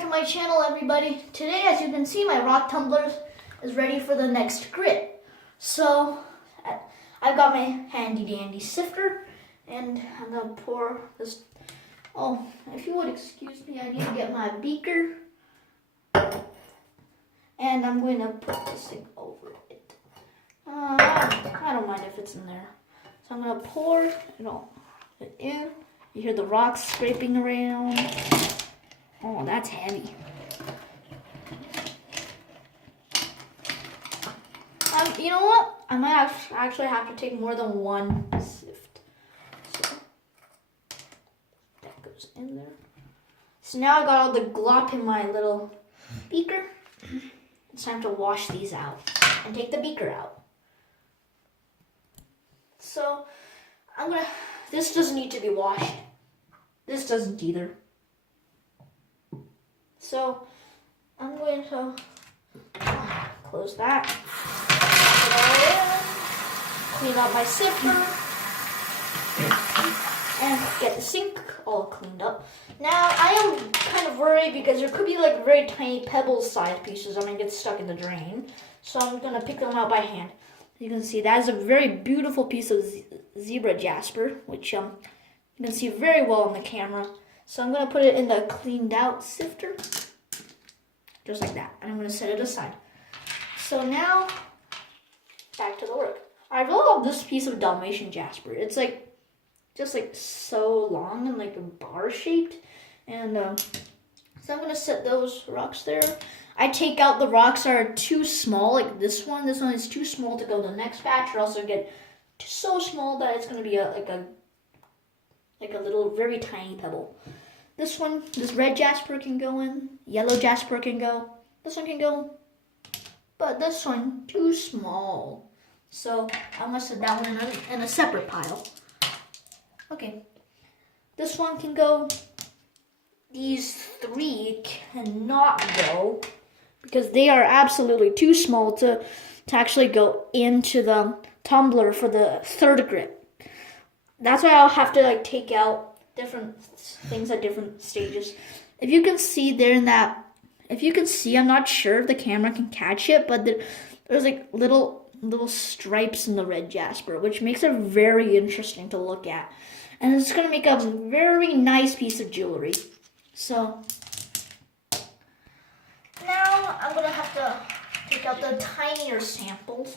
To my channel, everybody. Today, as you can see, my rock tumbler is ready for the next grit. So I've got my handy dandy sifter, and I'm gonna pour this. Oh, if you would excuse me, I need to get my beaker, and I'm going to put this thing over it. I don't mind if it's in there. So I'm gonna pour it all in. You hear the rocks scraping around. Oh, that's heavy. You know what? I might actually have to take more than one sift. So that goes in there. So now I got all the glop in my little beaker. It's time to wash these out and take the beaker out. So this doesn't need to be washed. This doesn't either. So I'm going to close that, clean up my sifter, and get the sink all cleaned up. Now I am kind of worried because there could be like very tiny pebble-sized pieces that might get stuck in the drain. So I'm going to pick them out by hand. You can see that is a very beautiful piece of zebra jasper, which you can see very well on the camera. So I'm going to put it in the cleaned out sifter, just like that. And I'm going to set it aside. So now, back to the work. I really love this piece of Dalmatian jasper. It's like, just like so long and like a bar shaped. And so I'm going to set those rocks there. I take out the rocks that are too small, like this one. This one is too small to go to the next batch, or also get so small that it's going to be like a little, very tiny pebble. This one, this red jasper can go in. Yellow jasper can go. This one can go. But this one, too small. So I'm going to set that one in a separate pile. Okay. This one can go. These three cannot go because they are absolutely too small to actually go into the tumbler for the third grit. That's why I'll have to like take out different things at different stages. If you can see there in that, I'm not sure if the camera can catch it, but there's like little stripes in the red jasper, which makes it very interesting to look at. And it's going to make a very nice piece of jewelry. So now I'm going to have to take out the tinier samples.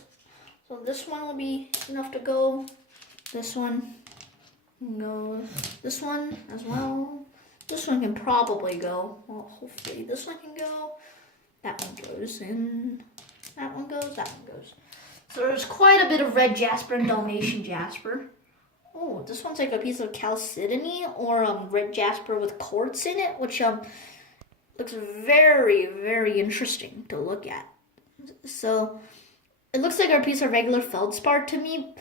So this one will be enough to go. This one can go. This one as well. This one can probably go. Well, hopefully this one can go. That one goes in. That one goes. That one goes. So there's quite a bit of red jasper and Dalmatian jasper. Oh, this one's like a piece of chalcedony or red jasper with quartz in it, which looks very, very interesting to look at. So it looks like a piece of regular feldspar to me,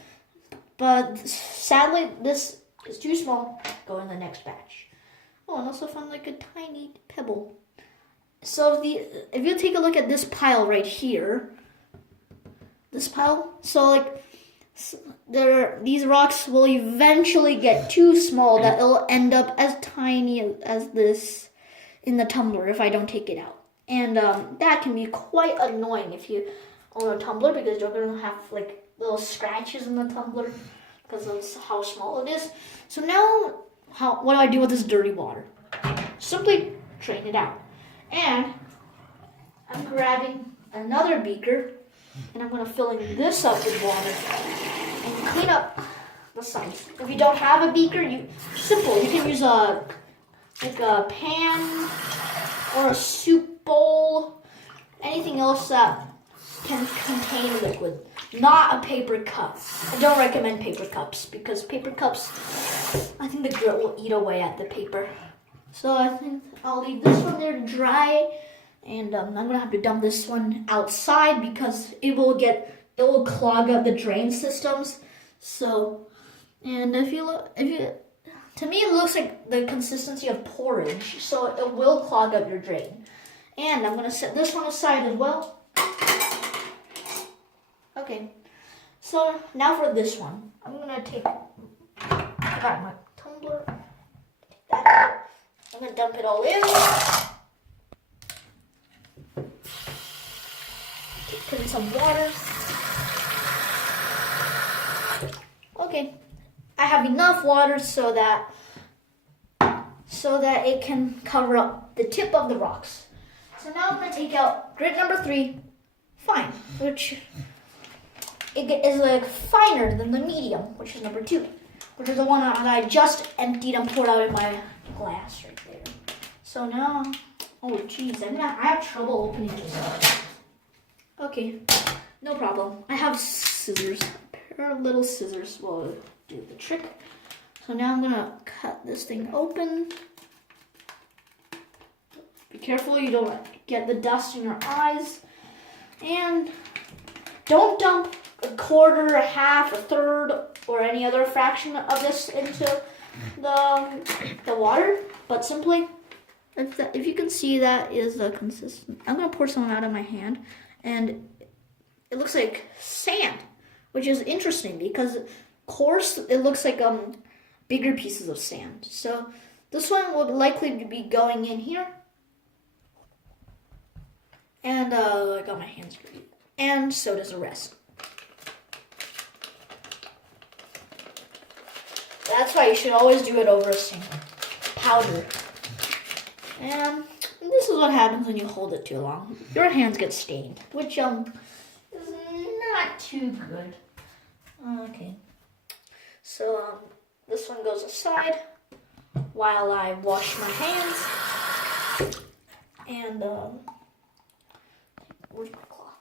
but sadly this is too small. Go in the next batch. Oh, and also found like a tiny pebble. So if you take a look at this pile right here, this pile, so like these rocks will eventually get too small that it'll end up as tiny as this in the tumbler if I don't take it out. And that can be quite annoying if you own a tumbler because you're going to have like little scratches in the tumbler because of how small it is. So now, what do I do with this dirty water? Simply drain it out. And I'm grabbing another beaker and I'm going to fill in this up with water and clean up the sides. If you don't have a beaker, you can use a pan or a soup bowl, anything else that can contain liquid. Not a paper cup. I don't recommend paper cups because paper cups, I think the grit will eat away at the paper. So I think I'll leave this one there to dry, and I'm gonna have to dump this one outside because it will clog up the drain systems. So, and to me it looks like the consistency of porridge, so it will clog up your drain. And I'm gonna set this one aside as well. Okay, so now for this one, I'm gonna take my tumbler, take that out. I'm gonna dump it all in. put in some water. Okay, I have enough water so that it can cover up the tip of the rocks. So now I'm going to take out grit number 3, fine, which is like finer than the medium, which is number 2, which is the one that I just emptied and poured out in my glass right there. So now, oh geez, I have trouble opening this up. Okay, no problem. I have scissors. A pair of little scissors will do the trick. So now I'm gonna cut this thing open. Be careful you don't get the dust in your eyes. And don't dump a quarter, a half, a third, or any other fraction of this into the water, but simply, if you can see, that is a consistent. I'm gonna pour some out of my hand, and it looks like sand, which is interesting because coarse, it looks like bigger pieces of sand. So this one will likely be going in here, and I got my hands dirty, and so does the rest. That's why you should always do it over a sink. Powder. And this is what happens when you hold it too long. Your hands get stained, which is not too good. Okay. So this one goes aside while I wash my hands. And where's my cloth?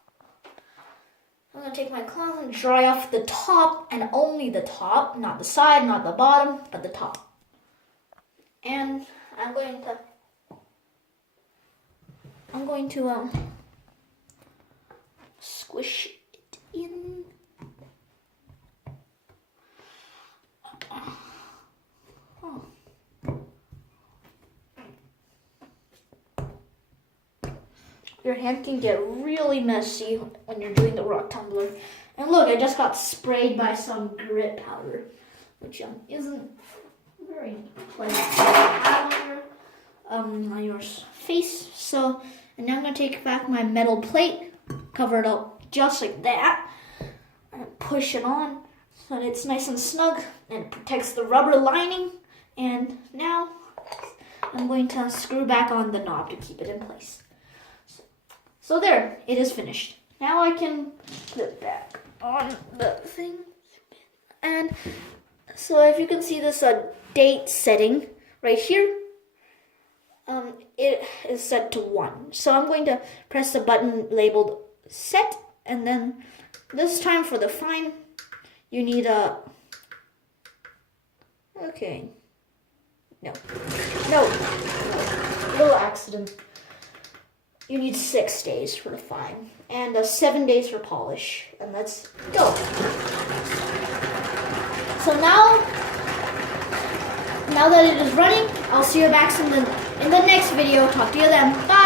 I'm gonna take my cloth and dry off the top, and only the top, not the side, not the bottom, but the top. And I'm going to squish it in. Oh. Your hand can get really messy when you're doing the rock tumbler. And look, I just got sprayed by some grit powder, which isn't very pleasant to have on your face. So, and now I'm going to take back my metal plate, cover it up just like that, and push it on so that it's nice and snug and it protects the rubber lining. And now I'm going to screw back on the knob to keep it in place. So there, it is finished. Now I can put it back on the thing. And so if you can see this date setting right here, it is set to 1. So I'm going to press the button labeled set, and then this time for the fine, you need a, okay, no, little accident. You need 6 days for the fine and 7 days for polish. And let's go. So now that it is running, I'll see you back in the next video. Talk to you then. Bye.